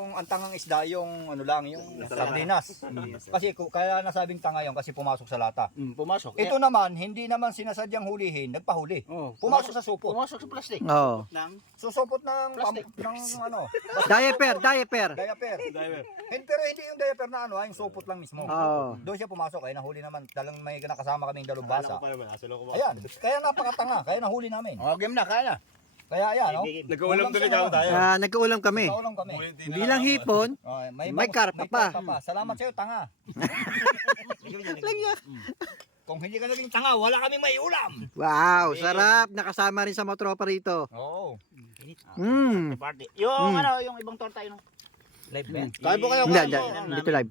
Ang tangang isda yung ano lang, yung sardinas. Kasi kaya nasabing tanga yun kasi pumasok sa lata. Pumasok. Ito naman, hindi naman sinasadyang hulihin, nagpahuli. Pumasok sa supot. Pumasok sa plastic. Oo. Susupot ng Plastic. ng ano, Diaper. diaper. Pero hindi yung diaper na ano, yung supot lang mismo. Oo. Doon siya pumasok, ay nahuli naman. Talang may nakasama kaming dalubhasa. Ayan. Ayan, kaya napakatanga, kaya nahuli namin. Game na, kaya na. Kaya ayan, no? Nag-uulam tuloy daw tayo. Nag-uulam kami. Kaulang kami. Hindi lang hipon. Oh, May karpa pa. Salamat sa'yo, tanga. Kung hindi ka naging tanga, wala kaming may ulam. Wow, sarap. Nakasama rin sa mga tropa rito. Oo. Party. Yung ano, yung ibang torta yun. Live ba? Kaya po kayo. Hindi, dito live.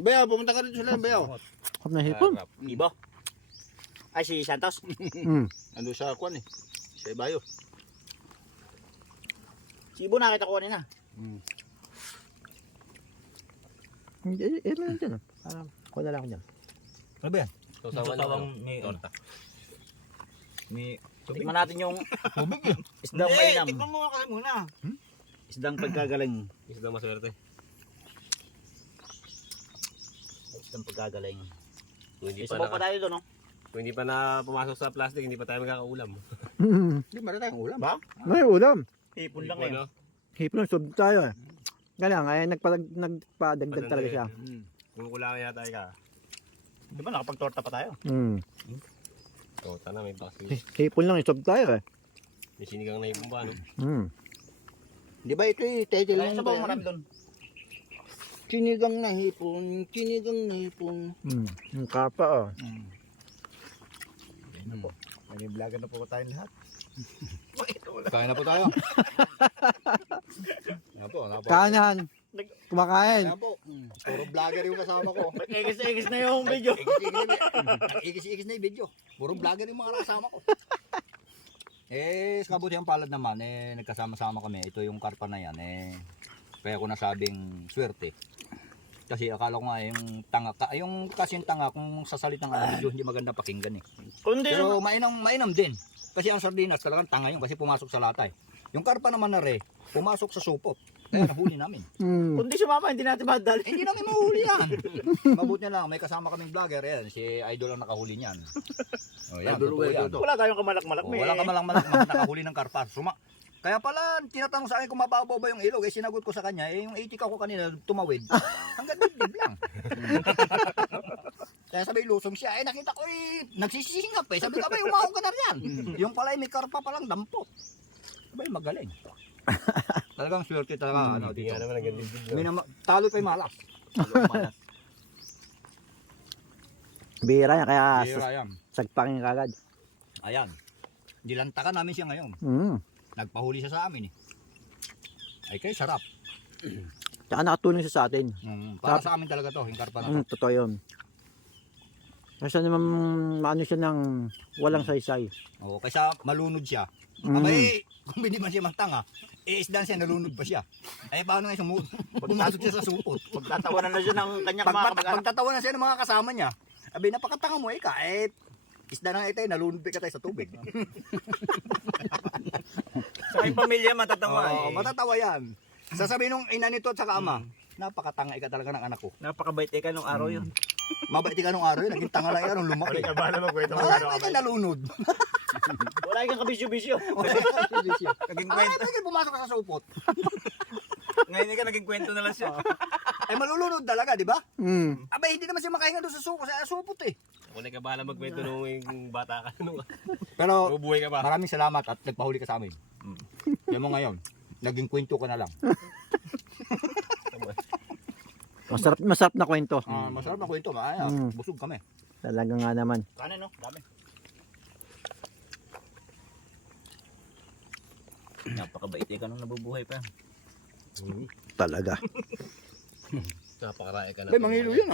Bayaw, pumunta ka rin sila, Bayaw. Hop na hipon. Ibo. Ay, si Santos. Ando sa kwan eh. Sa Ibayo. Si Ibo nakita ko kanina. Ito lang dyan. Ako na lang ako dyan. Ano ba yan? Sawang may torta. Tikman natin yung isdang mainam. Tikman mo kasi muna. Isdang pagkagaling. Isda maswerte. Isdang pagkagaling. Kung hindi Isabaw pa tayo doon, no? Kung hindi pa na pumasok sa plastic, hindi pa tayo magkakaulam. Hindi, meron tayong ulam. Ba? May ulam. Ipon lang eh. Hipon, sub tayo eh. Kaya nga, nagpadagdag talaga siya. Kung kulangan yata ka. Di ba nakapagtorta pa tayo? Torta na, may baksil. Hipon lang, sub tayo eh. May sinigang na ipon ba, no? Di ba ito eh, title lang Sa ba bawang marami doon. Sinigang na hipon, sinigang na hipon. Yung kapa oh. Nag-vlogan na po tayo lahat. Kain na po tayo. Ayan po. Kanahan. Kumakain. Ayan po. Puro vlogger yung kasama ko. Egis na yung video. Igis na yung video. Puro vlogger yung mga kasama ko. Sa kabutihang palad naman, nagkasama-sama kami. Ito yung karpa na yan, kaya ko nasabing swerte. Kasi akala ko nga yung tanga, yung kasing tanga kung sasalitang medyo hindi maganda pakinggan Kundi Pero mainam din. Kasi ang sardinas talagang tanga yun kasi pumasok sa lata Yung karpa naman na pumasok sa supot. Kaya nahuli namin. Kundi sumama, hindi natin madal. Hindi namin mahuli yan. Mabuti na lang, may kasama kaming vlogger. Yan, si Idol ang nakahuli niyan. Oh, yan, totoo yan. Wala tayong kamalak-malak. Walang kamalang-malak nakahuli ng karpa. Kaya pala, tinatanong sa akin kung mababaw ba yung ilog. Sinagot ko sa kanya, yung 80 ko kanina tumawid. Hanggang dibdib lang. Kaya sabi, lusong siya. Nakita ko nagsisingap Sabi ko, umahon ka na riyan. Yung pala, may karpa palang dampot. Sabi, magaling. Talagang swerte talaga. Hindi nga naman ang gandang video. Talo pa yung malas. Bira yan, kaya Bira yan. sagpakin kagad. Ayan. Dilantakan namin siya ngayon. Nagpahuli siya sa amin Ay kayo, sarap. Tsaka nakatulong siya sa atin. Para sa amin talaga to, yung karpa na to. Totoo yun. Kasi naman, maano siya ng walang saysay. Oo, kaysa malunod siya. Abay, kung hindi man siya magtanga, isdan siya, nalunod pa siya. Ay, paano nga pumasok siya sa supot? Pagtatawanan na siya ng kanyang mga kamag-anak. Pagtatawanan siya ng mga kasama niya. Abay, napakatanga mo isda na ito nalunod pa ka tayo sa tubig. Sa aking pamilya matatawa Oo, matatawa yan. Sasabihin nung ina nito at saka ama, napakatanga ka talaga ng anak ko. Napakabait ka nung araw yun. Mabait ka nung araw yun, naging tanga lang yan nung lumaki. Ka ba na magkwento mo Ay, pwede nalunod. Wala kang kabisyo-bisyo. Naging Ay, pwede pumasok ka sa supot. Ngayon ka naging kwento na lang siya. Ay, malulunod talaga, di ba? Abay, hindi naman siya makahinga doon sa supot Kung ka bahala magkwento nung bata ka. Pero, Bubuhay ka pa. maraming salamat at nagpahuli ka sa amin. Kaya mo ngayon, naging kwento ka na lang. Masarap na kwento. Masarap na kwento. Busog kami. Talaga nga naman. Kanin no? Dami. Napakabait ka nung nabubuhay pa. Talaga. Napakaraya ka na. Ay, mangilo yun